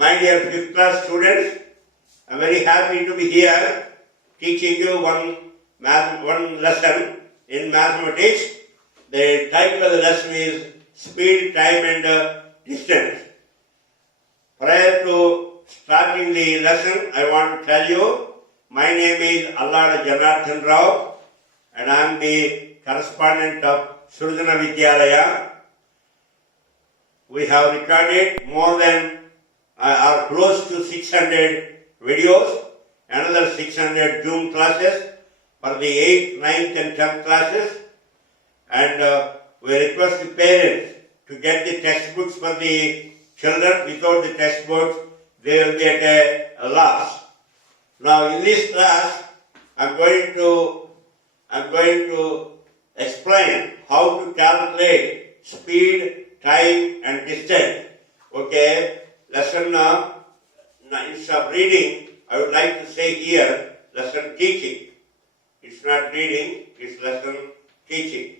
My dear 5th class students, I am very happy to be here teaching you one lesson in mathematics. The title of the lesson is Speed, Time and Distance. Prior to starting the lesson, I want to tell you, my name is Allada Janardhana Rao and I am the correspondent of Surdana Vidyalaya. We have recorded more than or close to 600 videos, another 600 Zoom classes for the 8th, 9th and 10th classes, and we request the parents to get the textbooks for the children. Without the textbooks, they will be at a loss. Now in this class, I'm going to explain how to calculate speed, time and distance. Okay, lesson instead of reading, I would like to say here, lesson teaching. It's not reading, it's lesson teaching.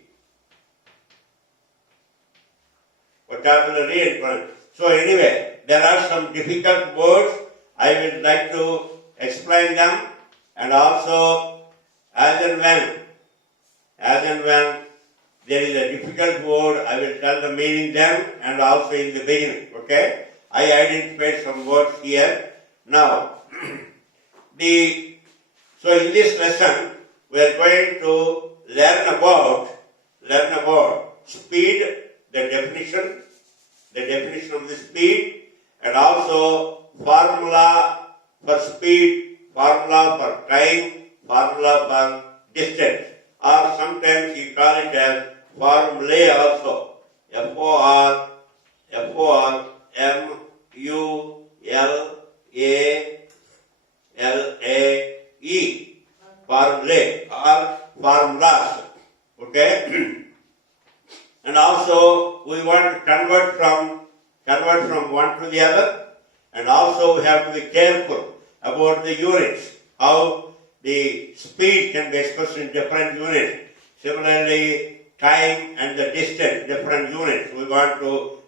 What happened to read? So anyway, there are some difficult words. I would like to explain them, and also as and when there is a difficult word, I will tell the meaning then and also in the beginning. Okay? I identified some words here. Now, so in this lesson, we are going to learn about speed, the definition of the speed, and also formula for speed, formula for time, formula for distance, or sometimes you call it as formulae also. Formulae, formulae or formulas. Okay? And also we want to convert from one to the other, and also we have to be careful about the units, how the speed can be expressed in different units. Similarly, time and the distance, different units. We want to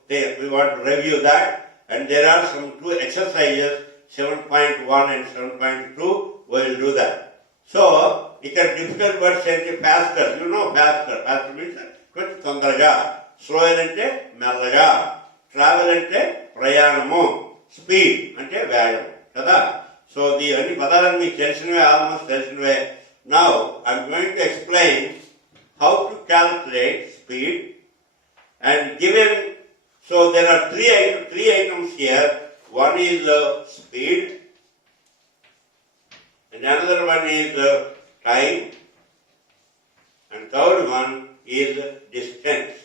review that, and there are some two exercises, 7.1 and 7.2. We will do that. So, it is difficult words say faster. You know faster. Faster means కొంచెం తొందరగా, slower అంటే మెల్లగా, travel అంటే ప్రయాణము, speed అంటే వేగం కదా. So ఇవన్నీ పదాలను మీకు తెలిసినవే, ఆల్మోస్ట్ తెలిసినవే. Now I'm going to explain how to calculate speed, and given, so there are three items here. One is speed, and another one is time, and third one is distance.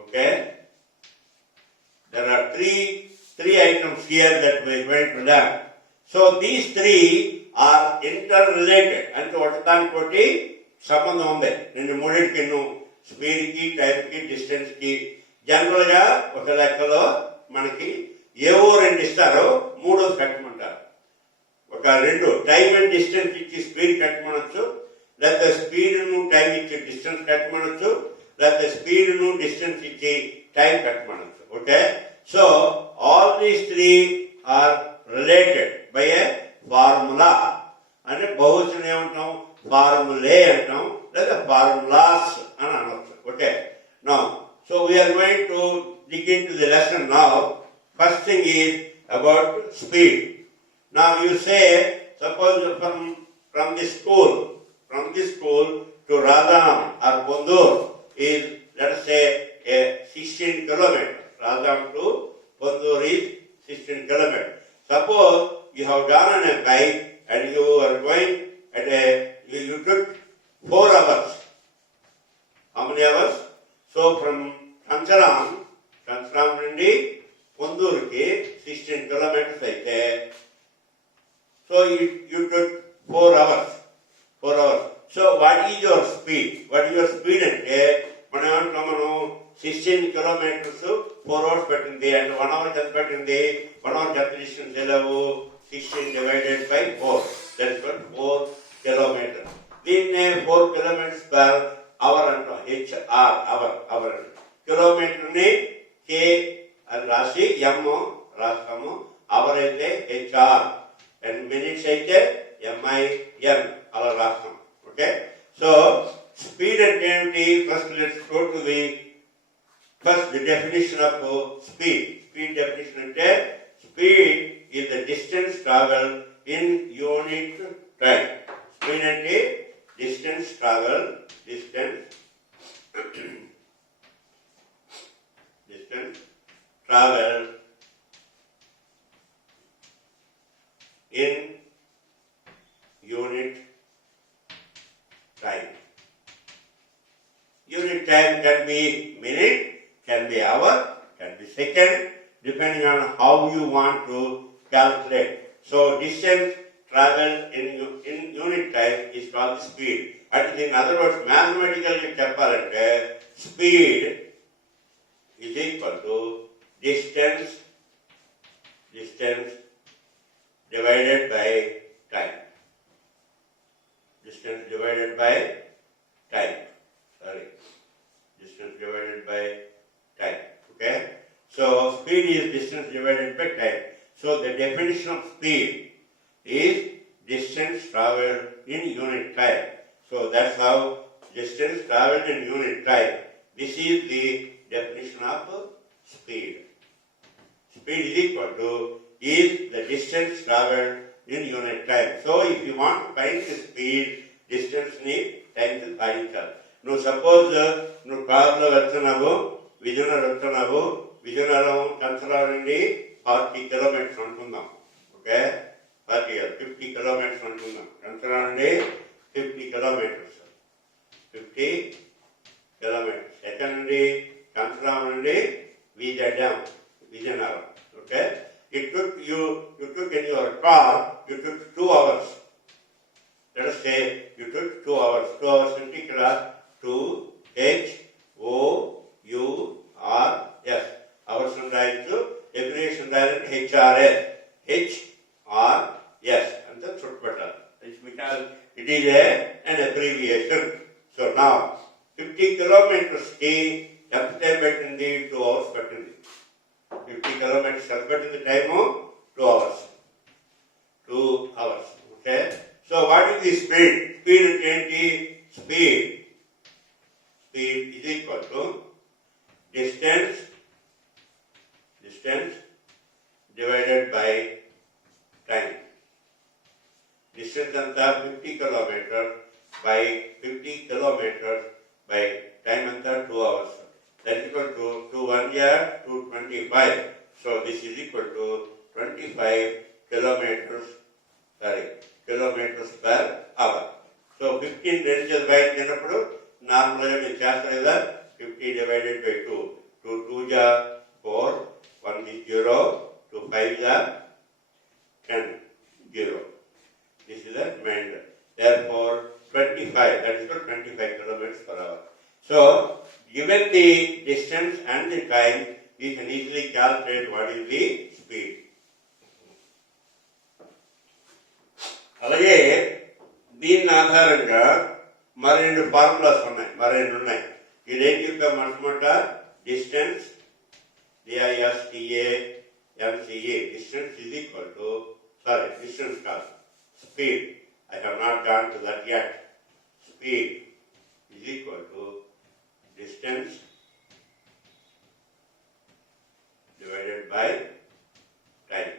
Okay, there are three items here that we are going to learn. So these three are interrelated, and ఒకదానికొకటి సంబంధం ఉంది. నేను మూడింటికి, స్పీడ్కి, టైంకి, డిస్టెన్స్కి. జనరల్గా ఒక లెక్కలో మనకి ఏవో రెండు ఇస్తారో, మూడో కట్టమంటారు. ఒక రెండు టైం అండ్ డిస్టెన్స్ ఇచ్చి స్పీడ్ కట్టమనొచ్చు, లేకపోతే స్పీడ్ను టైం ఇచ్చి డిస్టెన్స్ కట్టమనొచ్చు, లేకపోతే స్పీడ్ను డిస్టెన్స్ ఇచ్చి టైం కట్టమనొచ్చు. Okay, so all these three are related by a formula. అంటే బహుశా ఏమంటాం, ఫార్ములే అంటాం, లేదా ఫార్ములాస్ అని అనవచ్చు. Okay, now so we're going to dig into the lesson now. First thing is about speed. Now you say, suppose from the school to Radham or Bondur is, let us say, a 16 kilometers. Radham to Bondur is 16 kilometers. Suppose you have gone on a bike and you are going at you took 4 hours. How many hours? So from Kancharam నుండి పొందూరుకి 16 kilometers అయితే, so you took 4 hours. So what is your speed? అంటే మనం ఏమంటున్నాం, 16 kilometers 4 hours పెట్టింది, అంటే 1 hour ఎంత పెట్టింది, 1 hour ఎంత డిస్టెన్స్ వెళ్ళావు, 16 divided by 4, that's what 4 kilometers. దీన్నే 4 kilometers per hour అంటాం, HR అవర్. కిలోమీటర్ని K అని రాసి, M రాస్తాము. అవర్ అయితే హెచ్ఆర్, అండ్ మినిట్స్ అయితే MIN అలా రాస్తాం. ఓకే, సో స్పీడ్ అంటే ఏమిటి? First let's go to the first definition of speed. Speed definition అంటే speed is the distance travel in unit time. Speed అంటే distance travel, distance travel in unit time. Unit time can be minute, can be hour, can be second, depending on how you want to calculate. So distance travel in unit time is called speed. And in other words, mathematically చెప్పాలంటే speed is equal to distance divided by time. Distance divided by time. Distance divided by time. Okay? So speed is distance divided by time. So the definition of speed is distance traveled in unit time. So that's how distance traveled in unit time. This is the definition of speed. Speed is equal to is the distance traveled in unit time. So if you want to find the speed, distance ni time to భాగించాలి. నువ్వు suppose నువ్వు కార్లో వెళ్తున్నావు, విజయనగరం కంచరావు నుండి 40 kilometres అనుకుందాం. Okay, 50 kilometres అనుకుందాం. కంచరావు నుండి 50 kilometres, 50 kilometres. ఎక్కడి నుండి? కంచరావు నుండి Vizianagaram. Okay, you took in your car, you took 2 hours. Let us say you took 2 hours. 2 hours into class 2 HOURS. Hours and into abbreviation direct HRS. HRS. And that's what better. It's because it is an abbreviation. So now 50 kilometers ఎంత time పెట్టింది? 2 hours పెట్టింది. 50 kilometers ఎంత పెట్టింది time? 2 hours. 2 hours. Okay, so what is the speed? Speed అంటే ఏంటి? Speed is equal to distance divided by time. Distance అంతా 50 kilometers by 50 kilometers by time అంతా 2 hours. That is equal to 2 1 year 225. So this is equal to 25 kilometers per hour. So 15 ranges by అయినప్పుడు నార్మల్గా మీరు చేస్తారు కదా, 50 divided by 2. 2 2 ja 4, 1 is 0, 2 5 ja 10, 0. This is the remainder. Therefore 25, that is equal to 25 kilometers per hour. So given the distance and the time, we can easily calculate what is the speed. అలాగే దీని ఆధారంగా మరిన్ని formulas ఉన్నాయి. ఇదేంటి యొక్క మొట్టమొదట distance DISTANCE. Distance is equal to, distance కాదు, speed. I have not gone to that yet. Speed is equal to distance divided by time.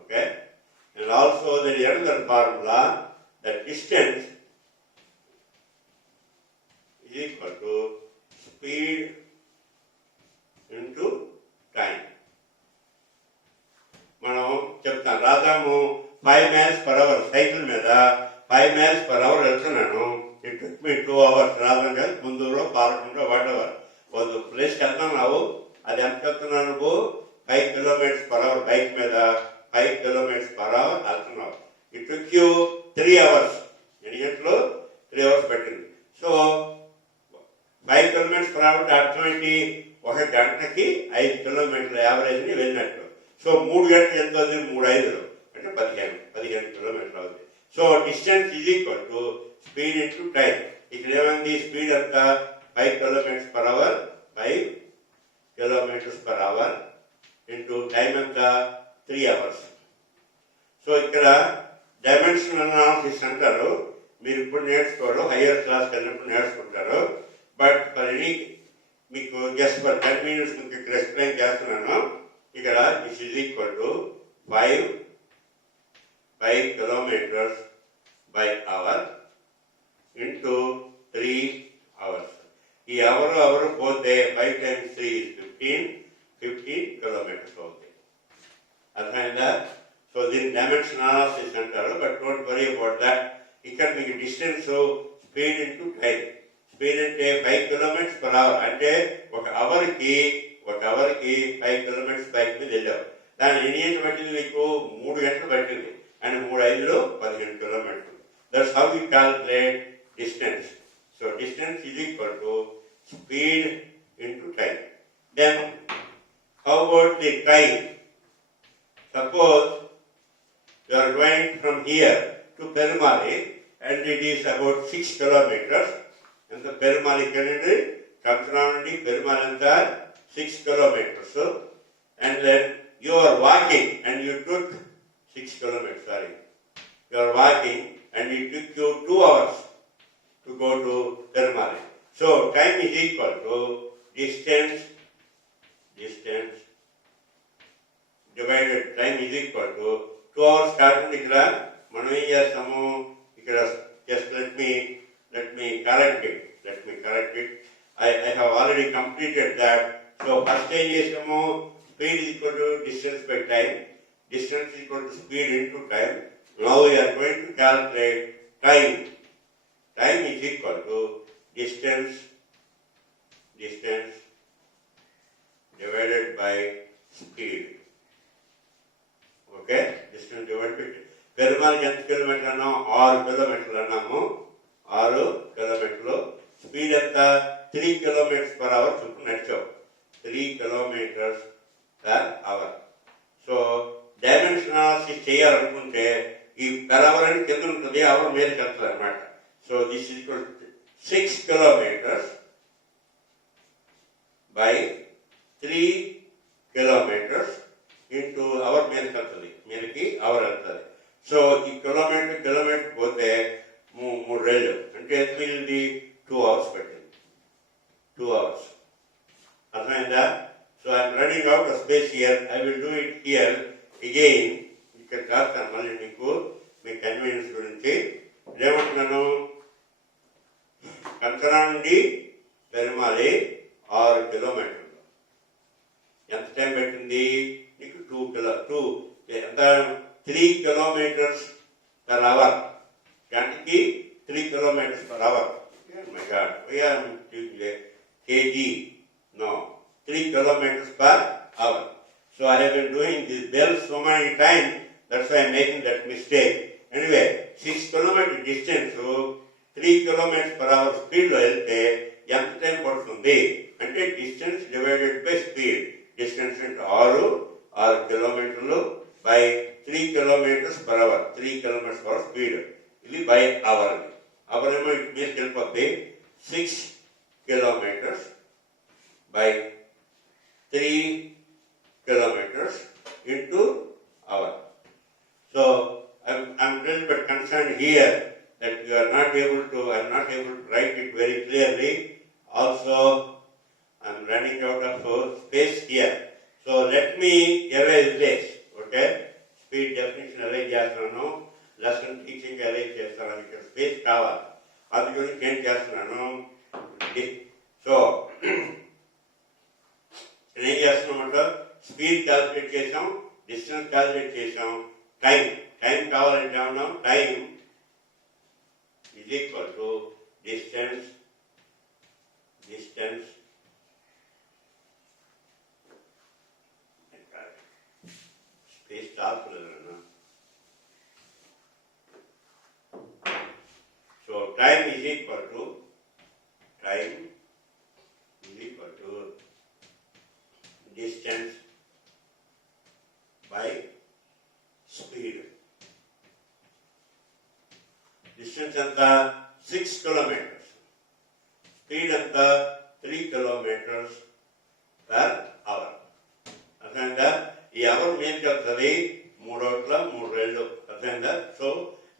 Okay? And also there is another formula that distance is equal to speed into time. మనం చెప్తాం, రాదాము 5 miles per hour cycle మీద 5 miles per hour వెళ్తున్నాను. It took me 2 hours. రాదంగా ముందులో పాలకుండా whatever ఒక ప్లేస్కి వెళ్తున్నావు. అది ఎంత వెళ్తున్నావు నువ్వు? 5 kilometers per hour బైక్ మీద 5 kilometers per hour వెళ్తున్నావు. It took you 3 hours. ఎన్ని గంటలు? 3 hours పెట్టింది. సో 5 kilometers per hour అర్థం ఏంటి? 1 గంటకి 5 kilometers యావరేజ్ని వెళ్ళినట్టు. సో 3 గంటలు ఎంత అవుతుంది? 3 5 అంటే 15 kilometers అవుతుంది. So distance is equal to speed into time. ఇక్కడ ఏమైంది? స్పీడ్ అంతా 5 kilometers per hour 5 kilometers per hour into time ఎంత 3 hours. సో ఇక్కడ డైమెన్షనల్ అనాలిసిస్ అంటారు. మీరు ఇప్పుడు నేర్చుకోవడం హయ్యర్ క్లాస్కి వెళ్ళినప్పుడు నేర్చుకుంటారు. బట్ ఫర్ ఎనీ మీకు జస్ట్ ఫర్ 10 minutes మీకు ఇక్కడ ఎక్స్ప్లెయిన్ చేస్తున్నాను. ఇక్కడ this is equal to 5 kilometers by hour into 3 hours. ఈ అవర్ పోతే 5 times 3 is 15 kilometers అవుతాయి. అర్థమైందా? సో దీన్ని డైమెన్షన్ అనాలిసిస్ అంటారు. But don't worry about that. ఇక్కడ మీకు distance speed into time. Speed అంటే 5 kilometers per hour. అంటే ఒక అవర్కి 5 kilometers బైక్ మీద వెళ్ళావు. దాని ఎన్ని గంటలు పట్టింది? మీకు 3 గంటలు పట్టింది. And 3 5లో 15 kilometers. That's how you calculate distance. So distance is equal to speed into time. Then how about the time? Suppose you are going from here to Perumali and it is about 6 kilometers. And the Perumali Kanadi comes around the Perumali and 6 kilometers. So, and then you are walking and you took 6 kilometers, sorry. You are walking and it took you 2 hours to go to Perumali. So time is equal to distance divided time is equal to 2 hours కాకుండా ఇక్కడ మనం ఏం చేస్తాము? ఇక్కడ just let me correct it. I have already completed that. So first ఏం చేసాము? Speed is equal to distance by time. Distance is equal to speed into time. Now we are going to calculate time. Time is equal to distance divided by speed. Okay? Distance divided by Perumali ఎంత kilometre అన్నాం? 6 kilometers అన్నాము. 6 kilometers. Speed ఎంత? 3 kilometers per hour చొప్పున నడిచావు. 3 kilometers per hour. So dimension analysis చేయాలనుకుంటే ఈ per hour అని కింద ఉంటుంది, అవర్ మీదకి వెళ్తుంది అనమాట. So this is equal to 6 kilometers by 3 kilometers into hour మీదకి అవర్ వెళ్తుంది. సో ఈ కిలోమీటర్ పోతే 3 రోజులు అంటే ఎంత మిగిలింది? 2 hours పట్టింది. 2 hours. అర్థమైందా? So I'm running out of space here. I will do it here again. ఇక్కడ రాస్తాను మళ్ళీ మీ కన్వీనియన్స్ గురించి. ఏమంటున్నాను? కంకరా నుండి పెరుమాలి 6 kilometers. ఎంత టైం పెట్టింది నీకు? 3 kilometers per hour. గంటకి 3 kilometers per hour. Oh my God, we are kg. No, 3 kilometers per hour. So I have been doing this bell so many times, that's why I am making that mistake. Anyway, 6 kilometer distance, 3 kilometers per hour speed లో వెళ్తే ఎంత time పడుతుంది అంటే distance divided by speed. Distance అంటే 6 kilometers by 3 kilometers per hour. 3 kilometers per hour speed. ఇది by our. Hour ఏమో మీదకి వెళ్ళిపోద్ది. 6 kilometers by 3 kilometers into hour. So I'm little bit concerned here that you are not able to, I'm not able to write it very clearly. Also, I'm running out of space here. So let me erase this, okay? Speed definition erase చేస్తున్నాను. Lesson teaching erase చేస్తున్నాను. ఇక్కడ space కావాలి. అది గురించి ఏం చేస్తున్నాను? So ఏం చేస్తున్నామంట? స్పీడ్ క్యాల్కులేట్ చేసాం, డిస్టెన్స్ క్యాల్కులేట్ చేసాం, టైం కావాలంటే ఏమన్నాం? Time is equal to distance space calculator. So time is equal to distance by speed. Distance ఎంత? 6 kilometers. Speed ఎంత? 3 kilometers per hour. And అర్థమైందా? ఈ అవర్ మీదకి వస్తుంది 3 అర్థమైందా? సో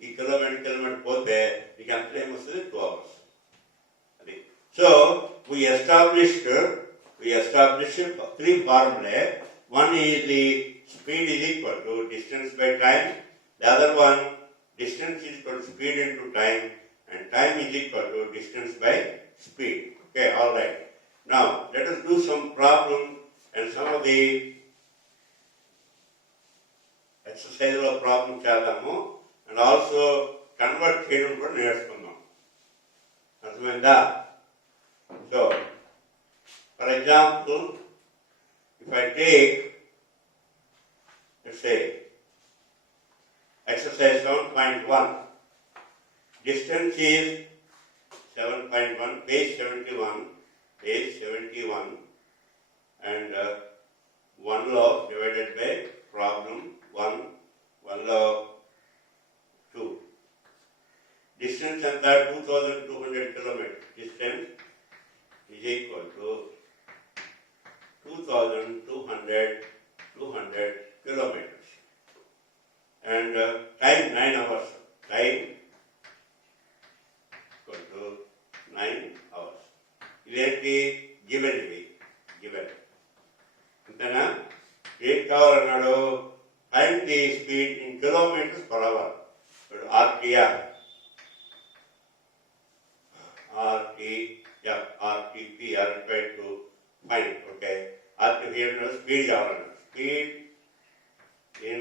ఈ కిలోమీటర్ పోతే మీకు ఎంత టైం వస్తుంది? 2 hours. అది. So we established 3 formulae. One is the speed is equal to distance by time. The other one, distance is equal to speed into time, and time is equal to distance by speed. Okay, all right. Now let us do some problems and some of the exercise of problem చేద్దాము, and also convert చేయడం కూడా నేర్చుకుందాం. అర్థమైందా? So for example, if I take, let's say, exercise 7.1, distance is 7.1, page 71, and 1 log divided by problem 1 log 2. Distance and that 2200 kilometers. Distance is equal to 2200 kilometers. And time 9 hours. Time equal to 9 hours. ఇదేంటి? Given. అంతేనా? ఏం కావాలన్నాడు? Find the speed in kilometres per hour. RTR RTP are required to find. Okay, RTP here speed కావాలన్నాడు. Speed in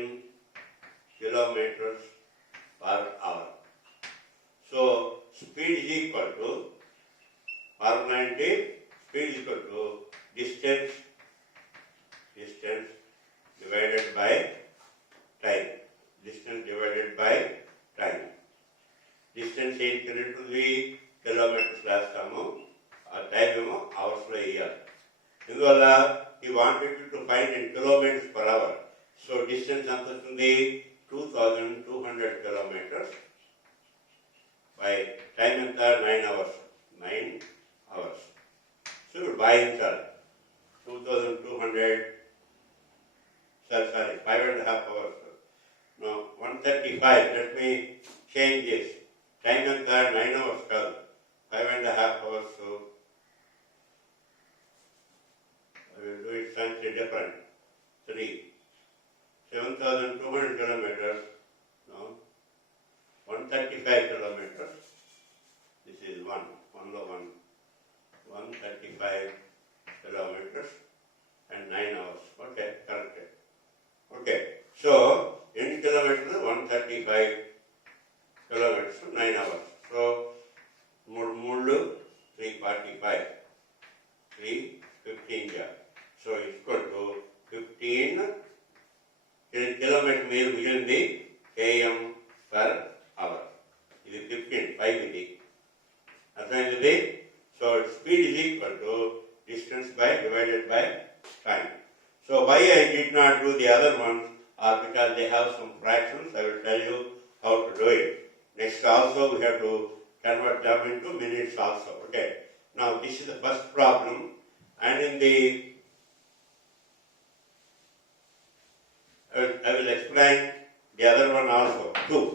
kilometers per hour. So speed is equal to formula అంటే speed is equal to distance divided by time. Distance divided by time. Distance ఏంటి? Kilometres రాస్తాము, ఆ time ఏమో అవర్స్లో వేయాలి. ఇందువల్ల ఈ wanted to find in kilometres per hour. So distance ఎంత వస్తుంది? 2200 kilometers బై టైం ఎంత? 9 hours. సో ఇప్పుడు భాగించాలి. 2200 sorry 5.5 hours. No, 135. Let me change this. Time ఎంత? 9 hours కాదు, 5.5 hours. So I will do it slightly different. 7,200 kilometers. No, 135 kilometers. This is 135 kilometers and 9 hours. Okay, correct. Okay, so in kilometers 135 kilometers, 9 hours. So 345, 315. So it's equal to 15 kilometer మీరు మిగిలింది km per hour. ఇది 15, 5 ఇది. అర్థమైంది? So speed is equal to distance by divided by time. So why I did not do the other ones are because they have some fractions. I will tell you how to do it. Next also we have to convert them into minutes also. Okay. Now this is the first problem, and in the I will explain the other one also too.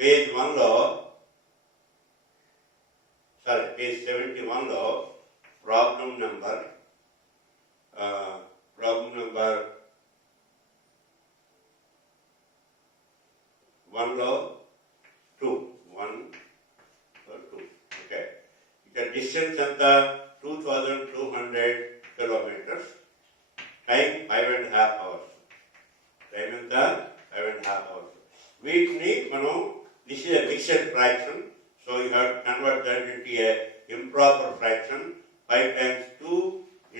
Page 71 లో problem number 1 లో 2. Okay. The distance ఎంత? 2200 kilometers. Time 5.5 hours. Time ఎంత? 5.5 hours. వీటిని మనం, this is a mixed fraction, so you have to convert that into a improper fraction. 5 times 2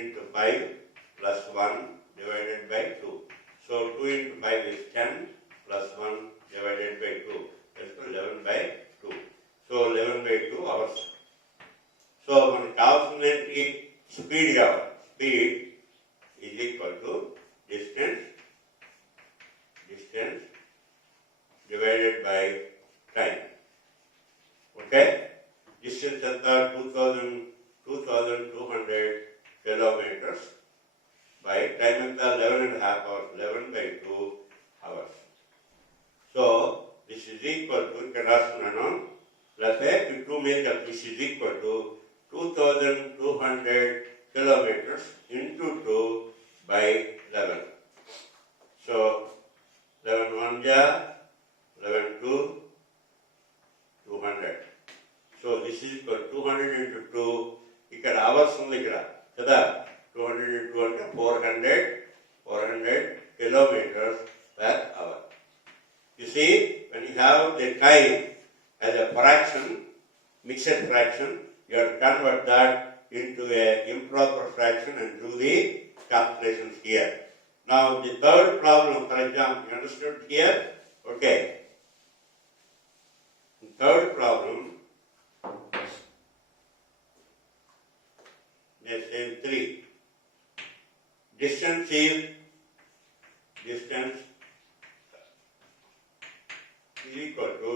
into 5 plus 1 divided by 2. So 2 into 5 is 10 plus 1 divided by 2. That's 11 by 2. So 11 by 2 hours. So మనకు కావాల్సిన speed కావాలి. Speed is equal to distance divided by time. Okay? Distance ఎంత? 2200 kilometers by time ఎంత? 11.5 2.5 hours, 11 by 2 hours. So, this is equal to, ఇక్కడ రాస్తున్నాను, లేకపోతే 2 మీద కలిపి this is equal to 2,200 kilometers into 2 by 11. So, 11 1 ja, 11 2, 200. So, this is equal to 200 into 2, ఇక్కడ hours ఉంది ఇక్కడ, కదా, 200 into 2 అంటే 400 kilometers per hour. You see, when you have the time as a fraction, mixed fraction, you have to convert that into a improper fraction and do the calculations here. Now, the third problem, for example, you understood here? Okay. The third problem, let's say 3. Distance is equal to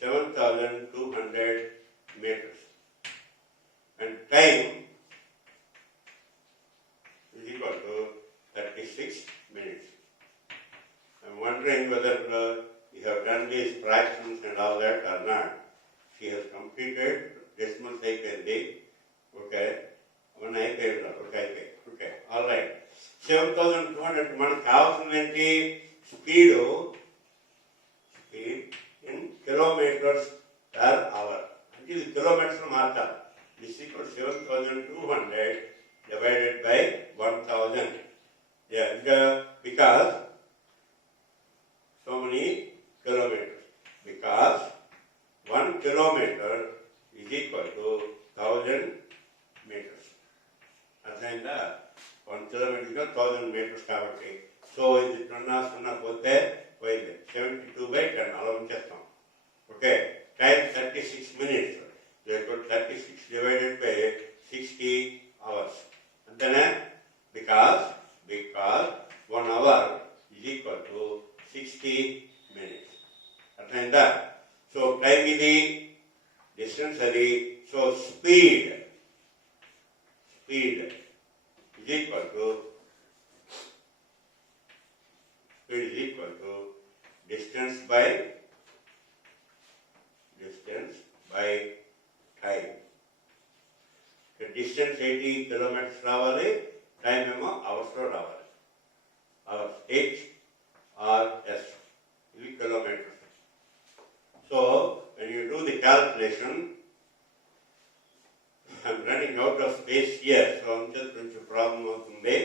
7,200 meters. And time is equal to 36 minutes. I'm wondering whether you have done these fractions and all that or not. She has completed decimal cycle. Okay. Okay. All right. 7,200 మనకు కావాల్సింది speed in kilometers per hour. అంటే ఇది kilometres మార్చాలి. This is equal to 7,200 divided by 1,000. Yeah, because so many kilometers. Because 1 kilometer is equal to 1,000 meters. అర్థమైందా? 1 kilometer is 1,000 meters కాబట్టి. So ఇది 0 పోతే పోయింది. 72 by 10 అలా ఉంచేస్తాం. Okay. Time 36 minutes. Therefore 36 divided by 60 hours. అంతేనా? Because 1 hour is equal to 60 minutes. అర్థమైందా? So time ఇది, distance అది. So speed is equal to distance by time. The distance 80 kilometers రావాలి, టైం ఏమో అవర్స్లో రావాలి. Hours, HRS, ఇది kilometers. So when you do the calculation, I'm running out of space here, so I'm just going to problem అవుతుంది.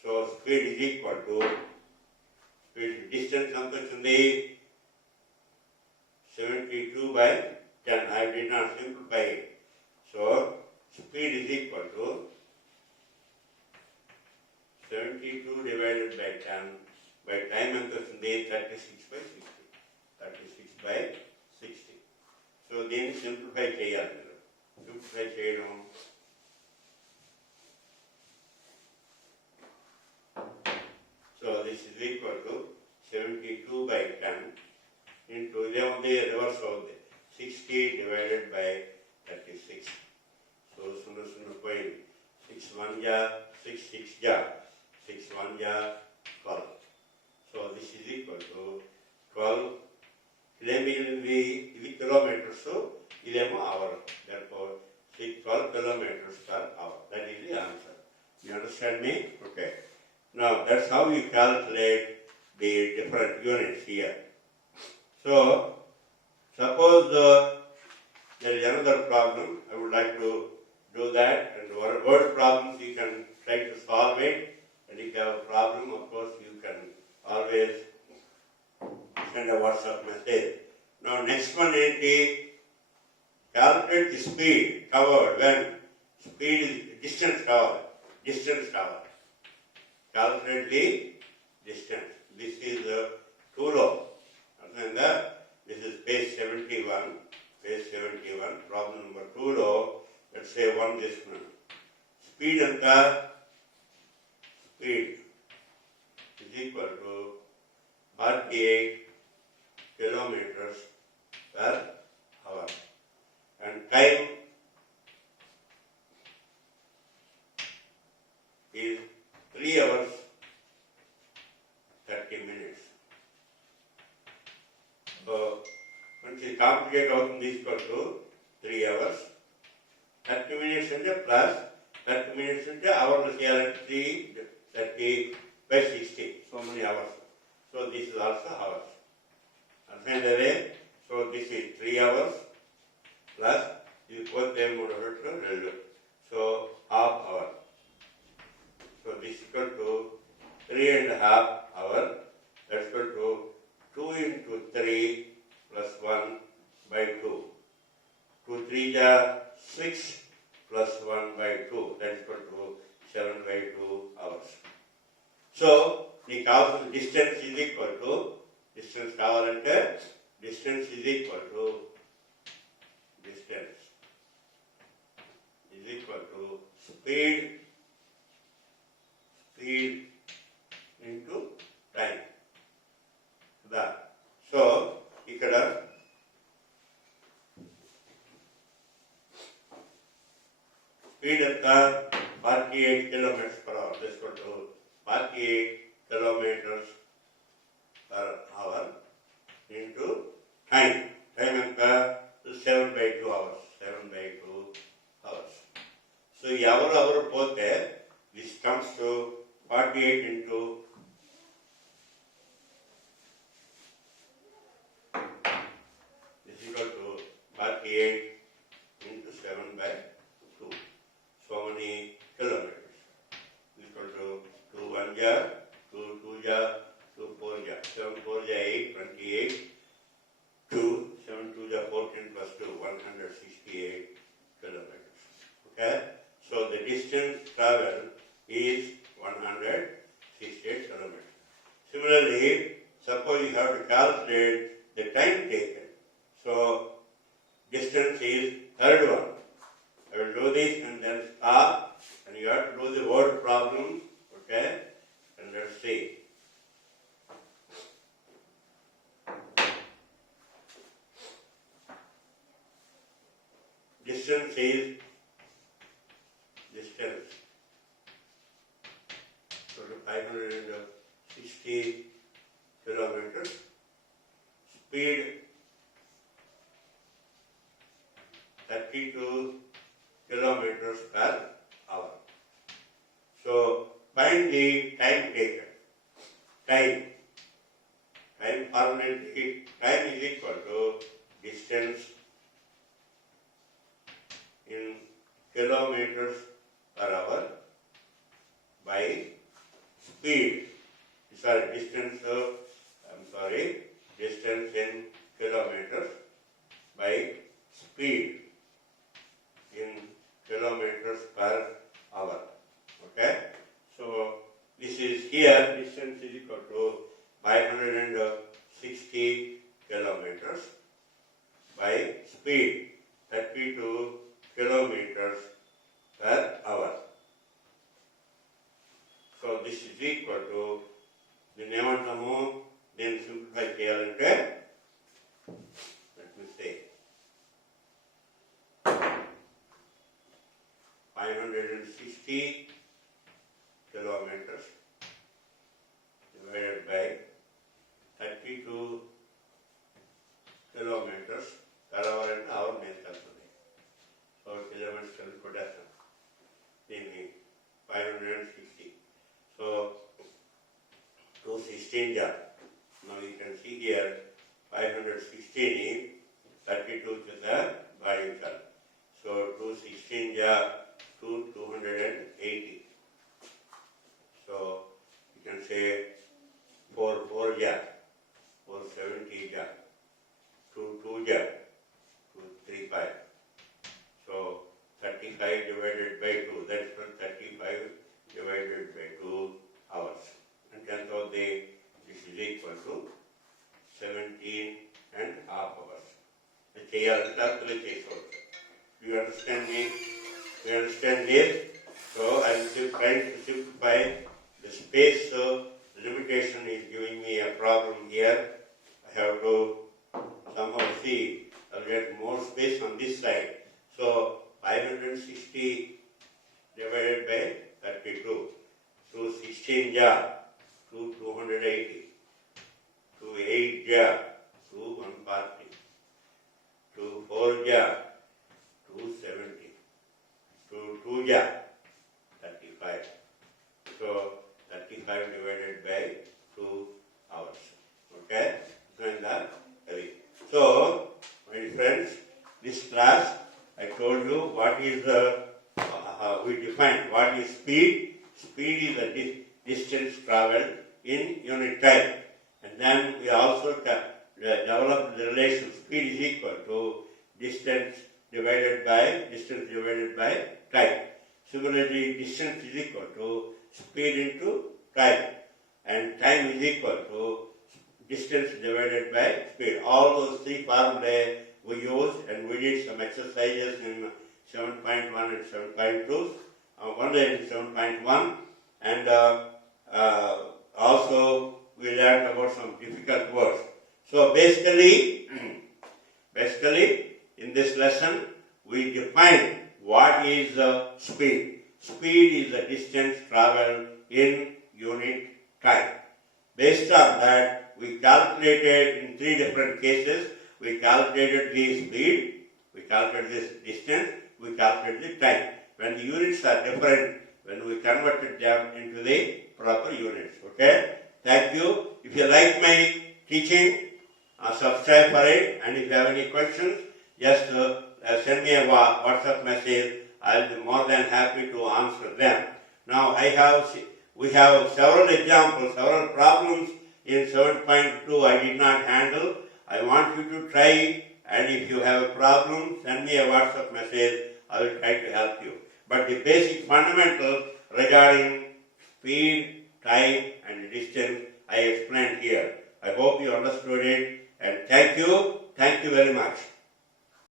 So speed is equal to distance ఎంత వచ్చింది? 72 by 10. I did not simplify it. So speed is equal to 72 divided by 10 by time ఎంత వచ్చింది? 36 by 60. 36 by 60. So దీన్ని simplify చేయాలి. Simplify చేయడం so this is equal to 72 by 10 into ఇదేముంది reverse అవుతుంది 60 divided by 36. So 0 పోయింది. 6 1 ja 6 6 ja 6 1 ja 12. So this is equal to 12. ఇదేమిది? ఇది kilometres, ఇదేమో hour. Therefore 12 kilometers per hour. That is the answer. You understand me? Okay. Now that's how you calculate the different units here. So suppose there is another problem. I would like to do that, and word problems you can try to solve it. And if you have a problem, of course you can always send a WhatsApp message. Now next one is the calculate the speed covered when speed is distance covered. Calculate the distance. This is too low. And this is page 71. Problem number 2 low. Let's say 1 decimal. Speed and the speed is equal to 48 kilometers per hour. And time is 3 hours complicate అవుతుంది equal to 3 hours. 30 minutes అంటే plus 30 minutes అంటే అవర్లు చేయాలంటే 330/60. So many hours. So this is also hours. అర్థమైందే. So this is 3 hours plus ఇది పోతే 3 So half hour. So this is equal to 3.5 hours. That's equal to 2 into 3 plus 1 by 2. 2 3 6 plus 1 by 2. That's equal to 7 by 2 hours. So the causal distance is equal to distance కావాలంటే distance is equal to speed into time. So ఇక్కడ speed ఎంత 48 kilometers per hour. That's equal to 48 kilometers per hour into time. Time ఎంత 7/2 hours. 7/2 hours. So ఈ hour పోతే this comes to 48 into this is equal to 48 into 7/2. So many kilometers. This is equal to 2 1 2 2 2 4 7 4 8 28 2 7 2 14 plus 2 168 kilometers. Okay. So the distance traveled is 168 kilometers. Similarly, suppose you have to calculate the time taken. So distance is third one. I will do this and then stop, and you have to do the word problem. Okay, and let's see. Distance is so 560 kilometers. Speed 32 kilometers per hour. So find the time taken. Time permanently. Time is equal to distance in kilometers per hour by speed. Distance in kilometers by speed in kilometers per hour. Okay. So this is here. Distance is equal to 560 kilometers by speed 32 kilometers per hour. So this is equal to దీన్ని ఏమంటాము, దీన్ని simplify చేయాలంటే let me say 560 kilometers divided by 32 kilometers per hour and hour మీద కలుపుతుంది. So kilometres కలిపి కొట్టేస్తాం దీన్ని 560. So 216 now you can see here 516 32 చేత భాగించాలి. So 216 280. So you can say 4 470 2 235. So 35 divided by 2, that's 35 divided by 2 hours. And then so this is equal to 17.5 hours. Do you understand me? Do you understand this? So I am trying to simplify the space. So limitation is giving me a problem here. I have to somehow see. I'll get more space on this side. So 560 divided by 32. 216 280. 2 8 140. 2 4 ja, 270. 2 ja, 35. So 35 divided by 2 hours. Okay? So in that way. So, my friends, this class I told you what is the we defined what is speed. Speed is the distance traveled in unit time. And then we also developed the relation speed is equal to distance divided by time. Similarly, distance is equal to speed into time. And time is equal to distance divided by speed. All those three formulae we used, and we did some exercises in 7.1 and 7.2, one in 7.1, and also we learned about some difficult words. So basically, in this lesson, we define what is speed. Speed is the distance traveled in unit time. Based on that, we calculated in 3 different cases. We calculated the speed, we calculated this distance, we calculated the time. When the units are different, when we converted them into the proper units. Okay? Thank you. If you like my teaching, subscribe for it. And if you have any questions, just send me a WhatsApp message. I'll be more than happy to answer them. Now we have several examples, several problems in 7.2 I did not handle. I want you to try, and if you have a problem, send me a WhatsApp message. I will try to help you. But the basic fundamentals regarding speed, time, and distance I explained here. I hope you understood it, and thank you very much.